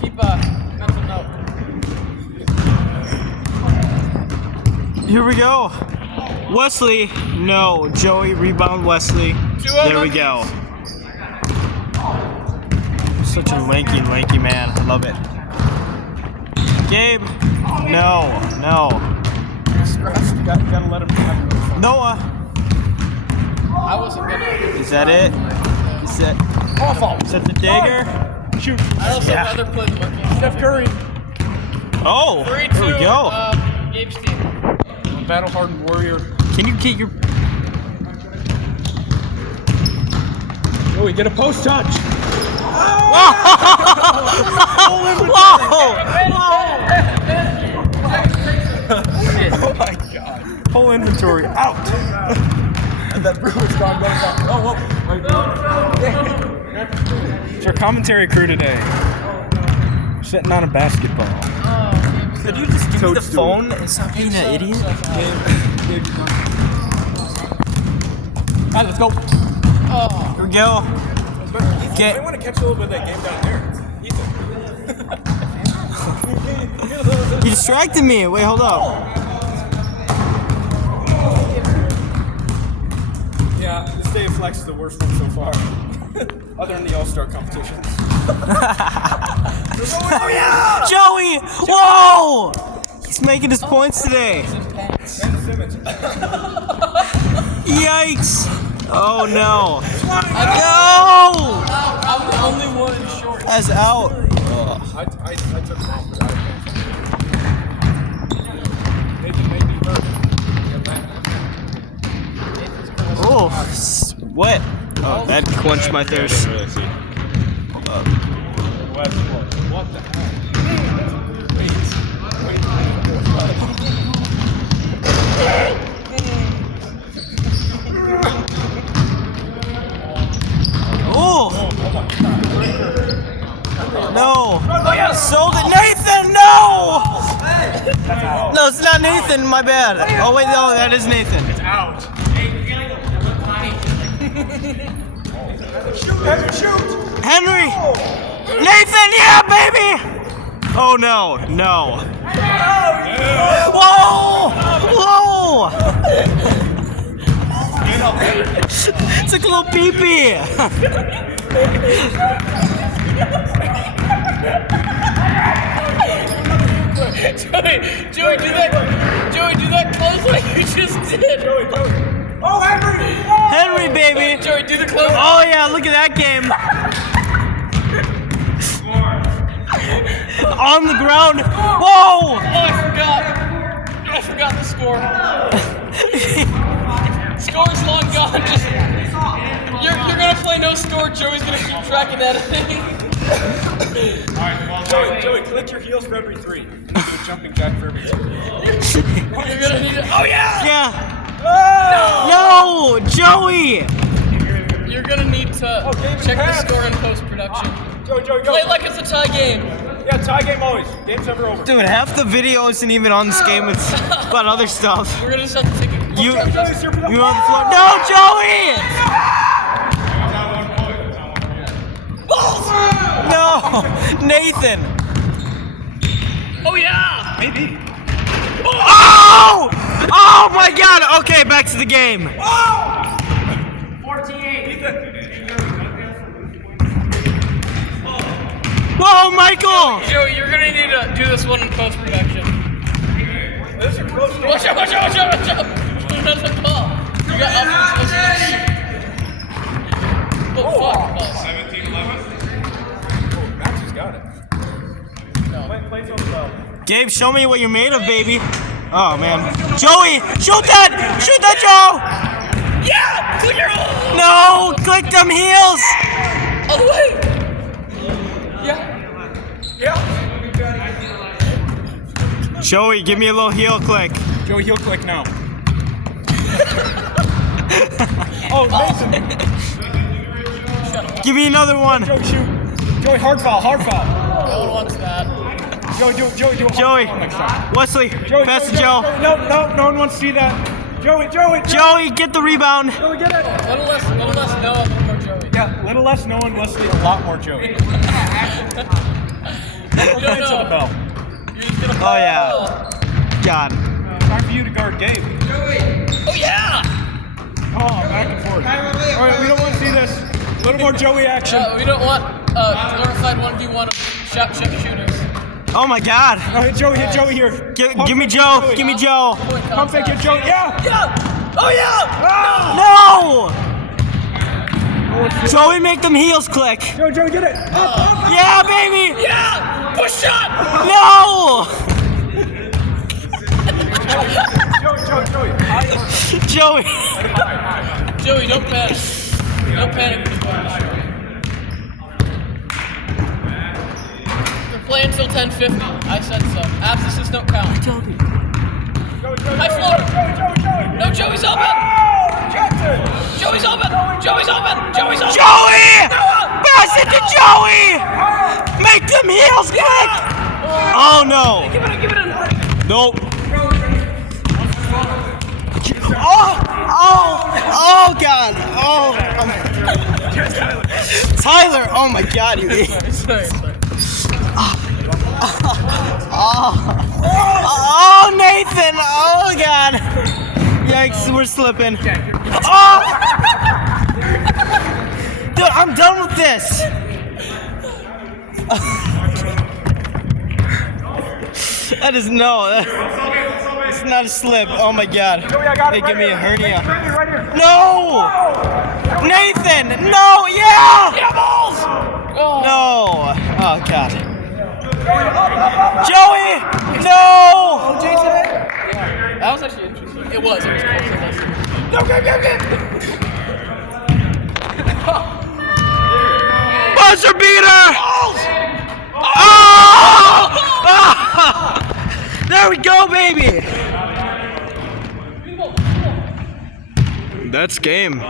keep mental note. Here we go. Wesley, no. Joey, rebound Wesley. There we go. Such a lanky man. I love it. Gabe, no. Scratched. Gotta let him have Noah. I wasn't gonna. Is that it? Is that the dagger? Shoot. I also have other plays looking. Steph Curry. Oh, 3-2. there we go. Gabe's team. Battle hardened warrior. Can you get your... Joey, get a post touch. Whoa! Oh my god. Whole inventory out. And that Bruins gone back. Oh, whoa. It's our commentary crew today. Sitting on a basketball. Could you just give me the phone and stop being an idiot? Alright, let's go. Here we go. I want to catch a little bit of that game down there. You distracted me. Wait, hold up. Yeah, this day of flex is the worst one so far. Other than the All-Star competitions. Oh yeah! Joey! Whoa! He's making his points today. Yikes! Oh no! No! I'm the only one in short. That's out. I took him off, but I can't. Maybe hurt. Oh, what? Oh, that quenched my thirst. Hold up. What the heck? Oh! No! Sold it! Nathan, no! No, it's not Nathan, my bad. Oh, wait, no, that is Nathan. It's out. Shoot! Henry! Nathan, yeah, baby! Oh, no. Whoa! It's like a little pee-pee. Joey, do that close like you just did. Oh, Henry! Henry, baby! Joey, do the close. Oh, yeah, look at that game. On the ground. Whoa! Oh, I forgot the score. Score's long gone. You're gonna play no score. Joey's gonna keep tracking that. Joey, click your heels for every 3. And then do a jumping jack for every 2. You're gonna need it. Oh yeah! Yeah. No, Joey! You're gonna need to check the score in post-production. Joey, go. Play like it's a tie game. Yeah, tie game always. Game's never over. Dude, half the video isn't even on this game. It's about other stuff. We're gonna just have to take a You on the floor? No, Joey! No, Nathan. Oh yeah! Maybe. Oh! Oh my God! Okay, back to the game. 48. Whoa, Michael! Joey, you're gonna need to do this one in post-production. This is close. Watch out! That's a call. You got offense. Oh, fuck. 17-11. Max has got it. No. Play so slow. Gabe, show me what you're made of, baby. Oh, man. Joey, shoot that! Shoot that, Joe! Yeah! Click your hole! No! Click them heels! All the way! Yeah. Joey, give me a little heel click. Joey, heel click now. Oh, Mason. Give me another one. Joey, shoot. Joey, hard foul. No one wants that. Joey, do a Joey, hard foul next time. Wesley, pass to Joe. No one wants to see that. Joey. Joey, get the rebound. Joey, get it. Little less Noah, more Joey. Yeah, little less Noah and Wesley, a lot more Joey. fell. You're just gonna Oh, yeah. fall. God. Time for you to guard Gabe. Oh yeah! Come on, back and forth. All right, we don't want to see this. A little more Joey action. We don't want glorified 1v1 of shooters. Oh my God. Hit Joey here. Give me Joe. Give me Joe. Pump fake, hit Joey. Yeah! Yeah! Oh yeah! No! Joey, make them heels click. Joey, get it. Up. Yeah, baby. Yeah! Push shot! No! Joey. Joey. Joey, don't panic. Don't panic. We're playing till 10:50. I said so. Absences don't count. High floor. No, Joey's open. Joey's open. Joey's open. Joey's open. Joey! Pass it to Joey! Make them heels click! Oh no! Give it in. Nope. Oh God! Oh, Tyler! Oh my God, you idiot! Sorry. Oh, Nathan! Oh God! Yikes! We're slipping. Oh! Dude, I'm done with this. That is it's not a slip. Oh my God! They give me a hernia. No! Nathan! No! Yeah! Yeah, balls! Oh. No! Oh God! Joey! No! That was actually interesting. It was close. No, go. Buzzer beater! Oh! There we go, baby! That's game.